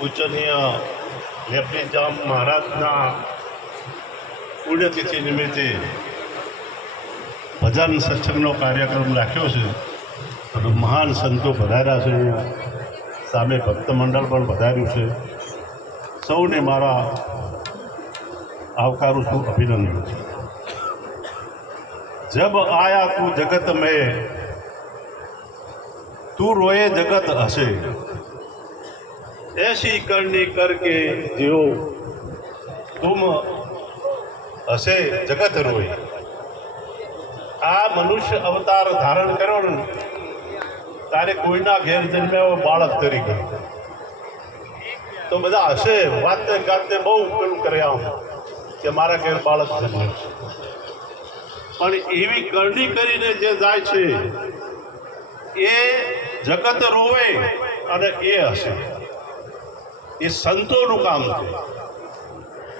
પૂજનીય lieutenant મહારાજના પુણ્યતિથિ નિમિત્તે ભજન સત્સંગનો કાર્યક્રમ રાખ્યો છે. અને મહાન સંતો પધાર્યા છે સામે ભક્ત મંડળ પણ પધાર્યું છે. સૌને મારા આવકારું છું, અભિનંદન જબ આયા તું જગત મેં, તું રોયે જગત હશે. એસી કરણી કરકે જીવો તુમ હશે જગત રોય. આ મનુષ્ય અવતાર ધારણ કર્યો ને, તારે કોઈના ઘેર જન્મ્યા બાળક તરીકે. તો બધા હશે, વાતે ગાતે બહુ પેલું કર્યા કે મારા ઘેર બાળક જન્મ્યું છે. પણ એવી કરણી કરીને જે જાય છે, એ જગત રોવે અને એ હશે. એ સંતોનું કામ છે.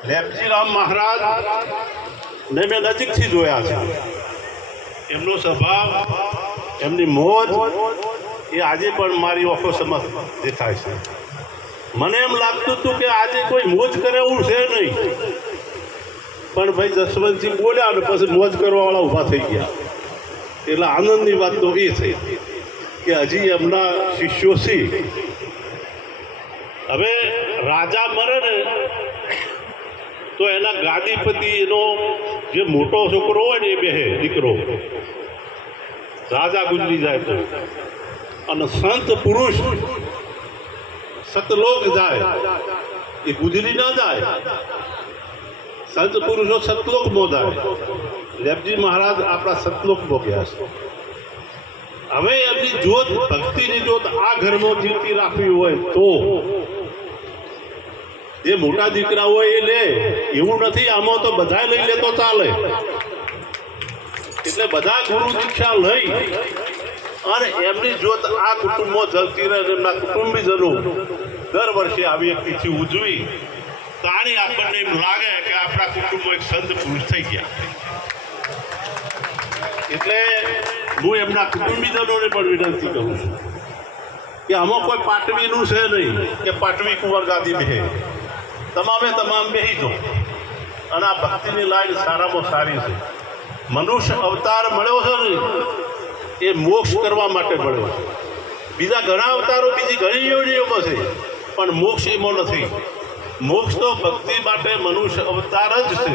લેપજીરામ મહારાજ ને મેં નજીકથી જોયા છે. એમનો સ્વભાવ, એમની મોજ એ આજે પણ મારી ઓખો સમક્ષ દેખાય છે. મને એમ લાગતું હતું કે આજે કોઈ મોજ કરે એવું છે નહીં. પણ ભાઈ જસવંતસિંહ બોલ્યા અને પછી મોજ કરવાવાળા ઊભા થઈ ગયા. એટલે આનંદની વાત તો એ થઈ કે હજી એમના શિષ્યો છે હવે રાજા મરે ને, તો એના ગાદીપતિ એનો જે મોટો છોકરો હોય ને એ બેહે, દીકરો. રાજા ગુજરી જાય તો. અને સંત પુરુષ સતલોક જાય, એ ગુજરી ના જાય. સંત પુરુષો સતલોકમાં જાય. લેબજી મહારાજ આપણા સતલોકમાં ગયા છે. હવે એમની જોત, ભક્તિની જોત આ ઘરમાં જીવતી રાખવી હોય તો જે મોટા દીકરા હોય એ લે એવું નથી, આમાં તો બધા લઈ લે તો ચાલે. એટલે બધા ગુરુ દીક્ષા લઈ અને એમની જોત આ કુટુંબમાં જલતી રહે એમના કુટુંબીજનો દર વર્ષે આવી એક તિથિ ઉજવી. તાણી આપણને એમ લાગે કે આપણા કુટુંબમાં એક સંત પુરુષ થઈ ગયા. એટલે હું એમના કુટુંબીજનોને પણ વિનંતી કરું છું કે આમાં કોઈ પાટવીનું છે નહીં, કે પાટવી કુંવર ગાદી બે તમામે તમામ બેહી દો અને આ ભક્તિની લાઈન સારામાં સારી છે. મનુષ્ય અવતાર મળ્યો છે ને, એ મોક્ષ કરવા માટે મળ્યો છે. બીજા ઘણા અવતારો બીજી ઘણી યોજનાઓ છે, પણ મોક્ષ એમાં નથી. મોક્ષ તો ભક્તિ માટે મનુષ્ય અવતાર જ છે.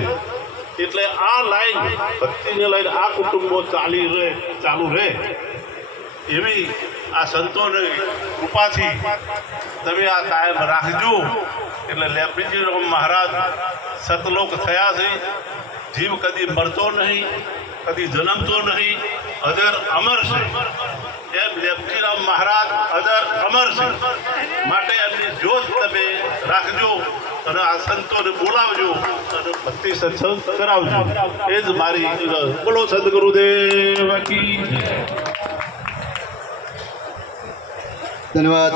એટલે આ લાઈન, ભક્તિની લઈને આ કુટુંબો ચાલી રહે, ચાલુ રહે. એવી આ સંતોની કૃપાથી તમે આ કાયમ રાખજો. એટલે લેપીજી મહારાજ, સતલોક થયા છે. જીવ કદી મરતો નહીં, કદી જન્મતો નહીં અજર અમર છે. એમ લેપજીરામ મહારાજ અજર અમર છે. માટે એમની જોત તમે રાખજો અને આ સંતોને બોલાવજો અને ભક્તિ સત્સંગ કરાવજો. એ જ મારી બોલો સદગુરુદેવ ધન્યવાદ.